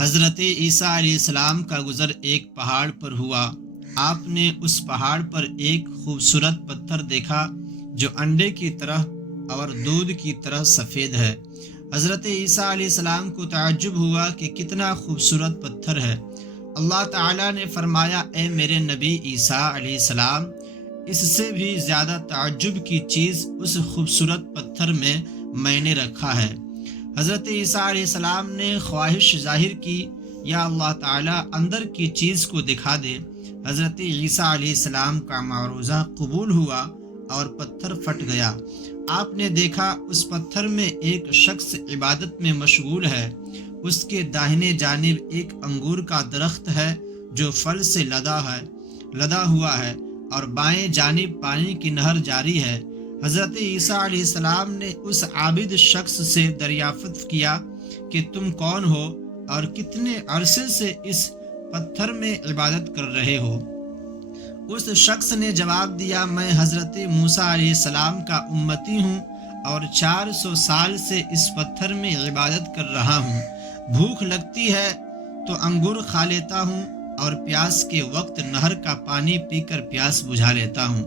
حضرت عیسیٰ علیہ السلام کا گزر ایک پہاڑ پر ہوا۔ آپ نے اس پہاڑ پر ایک خوبصورت پتھر دیکھا جو انڈے کی طرح اور دودھ کی طرح سفید ہے۔ حضرت عیسیٰ علیہ السلام کو تعجب ہوا کہ کتنا خوبصورت پتھر ہے۔ اللہ تعالیٰ نے فرمایا، اے میرے نبی عیسیٰ علیہ السلام، اس سے بھی زیادہ تعجب کی چیز اس خوبصورت پتھر میں نے رکھا ہے۔ حضرت عیسیٰ علیہ السلام نے خواہش ظاہر کی، یا اللہ تعالیٰ اندر کی چیز کو دکھا دے۔ حضرت عیسیٰ علیہ السلام کا معروضہ قبول ہوا اور پتھر پھٹ گیا۔ آپ نے دیکھا اس پتھر میں ایک شخص عبادت میں مشغول ہے۔ اس کے داہنے جانب ایک انگور کا درخت ہے جو پھل سے لدا ہوا ہے، اور بائیں جانب پانی کی نہر جاری ہے۔ حضرت عیسیٰ علیہ السلام نے اس عابد شخص سے دریافت کیا کہ تم کون ہو اور کتنے عرصے سے اس پتھر میں عبادت کر رہے ہو؟ اس شخص نے جواب دیا، میں حضرت موسیٰ علیہ السلام کا امتی ہوں اور 400 سال سے اس پتھر میں عبادت کر رہا ہوں۔ بھوک لگتی ہے تو انگور کھا لیتا ہوں اور پیاس کے وقت نہر کا پانی پی کر پیاس بجھا لیتا ہوں۔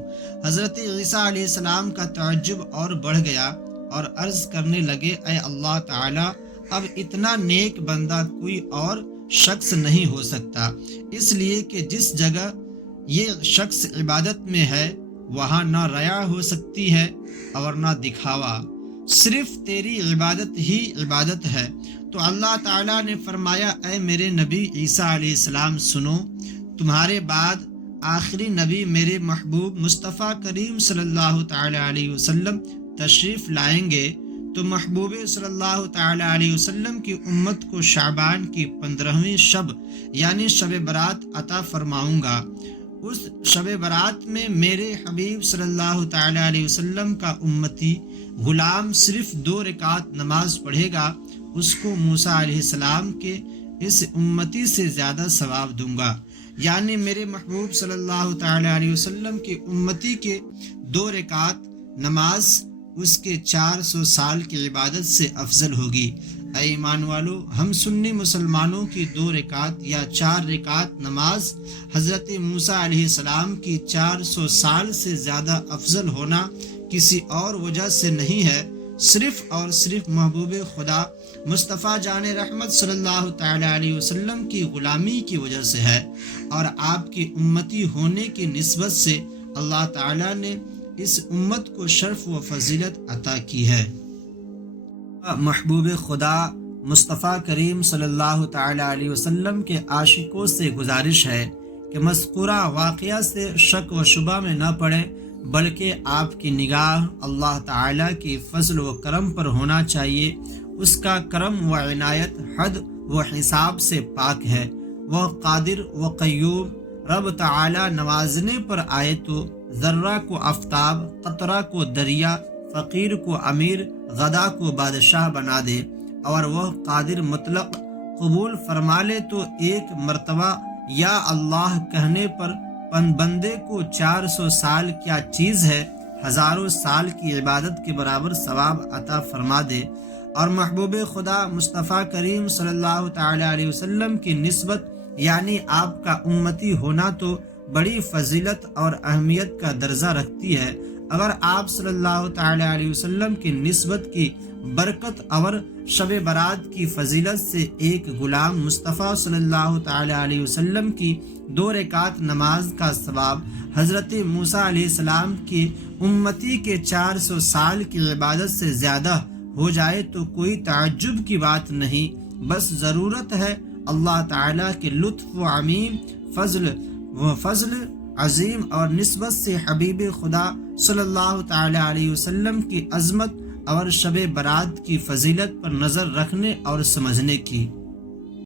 حضرت عیسیٰ علیہ السلام کا تعجب اور بڑھ گیا اور عرض کرنے لگے، اے اللہ تعالیٰ، اب اتنا نیک بندہ کوئی اور شخص نہیں ہو سکتا، اس لیے کہ جس جگہ یہ شخص عبادت میں ہے وہاں نہ ریا ہو سکتی ہے اور نہ دکھاوا، صرف تیری عبادت ہی عبادت ہے۔ تو اللہ تعالیٰ نے فرمایا، اے میرے نبی عیسیٰ علیہ السلام سنو، تمہارے بعد آخری نبی میرے محبوب مصطفیٰ کریم صلی اللہ تعالیٰ علیہ وسلم تشریف لائیں گے، تو محبوب صلی اللہ تعالیٰ علیہ وسلم کی امت کو شعبان کی 15ویں شب یعنی شب برات عطا فرماؤں گا۔ اس شب برات میں میرے حبیب صلی اللہ تعالیٰ علیہ وسلم کا امتی غلام صرف 2 رکعت نماز پڑھے گا، اس کو موسیٰ علیہ السلام کے اس امتی سے زیادہ ثواب دوں گا۔ یعنی میرے محبوب صلی اللہ تعالیٰ علیہ وسلم کے امتی کے 2 رکعت نماز اس کے 400 سال کی عبادت سے افضل ہوگی۔ اے ایمان والو، ہم سنی مسلمانوں کی 2 رکعت یا 4 رکعت نماز حضرت موسیٰ علیہ السلام کی 400 سال سے زیادہ افضل ہونا کسی اور وجہ سے نہیں ہے، صرف اور صرف محبوب خدا مصطفیٰ جان رحمت صلی اللہ تعالیٰ علیہ وسلم کی غلامی کی وجہ سے ہے، اور آپ کی امتی ہونے کی نسبت سے اللہ تعالیٰ نے اس امت کو شرف و فضیلت عطا کی ہے۔ محبوب خدا مصطفیٰ کریم صلی اللہ تعالیٰ علیہ وسلم کے عاشقوں سے گزارش ہے کہ مذکورہ واقعہ سے شک و شبہ میں نہ پڑے، بلکہ آپ کی نگاہ اللہ تعالیٰ کی فضل و کرم پر ہونا چاہیے۔ اس کا کرم و عنایت حد و حساب سے پاک ہے۔ وہ قادر و قیوم رب تعالیٰ نوازنے پر آئے تو ذرہ کو آفتاب، قطرہ کو دریا، فقیر کو امیر، غدا کو بادشاہ بنا دے، اور وہ قادر مطلق قبول فرما لے تو ایک مرتبہ یا اللہ کہنے پر بندے کو 400 سال کیا چیز ہے، ہزاروں سال کی عبادت کے برابر ثواب عطا فرما دے۔ اور محبوب خدا مصطفیٰ کریم صلی اللہ تعالیٰ علیہ وسلم کی نسبت یعنی آپ کا امتی ہونا تو بڑی فضیلت اور اہمیت کا درجہ رکھتی ہے۔ اگر آپ صلی اللہ تعالیٰ علیہ وسلم کی نسبت کی برکت اور شب برات کی فضیلت سے ایک غلام مصطفیٰ صلی اللہ تعالیٰ علیہ وسلم کی 2 رکعت نماز کا ثواب حضرت موسیٰ علیہ السلام کی امتی کے 400 سال کی عبادت سے زیادہ ہو جائے تو کوئی تعجب کی بات نہیں، بس ضرورت ہے اللہ تعالیٰ کے لطف و عمیم فضل عظیم اور نسبت سے حبیب خدا صلی اللہ تعالیٰ علیہ وسلم کی عظمت اور شب برات کی فضیلت پر نظر رکھنے اور سمجھنے کی۔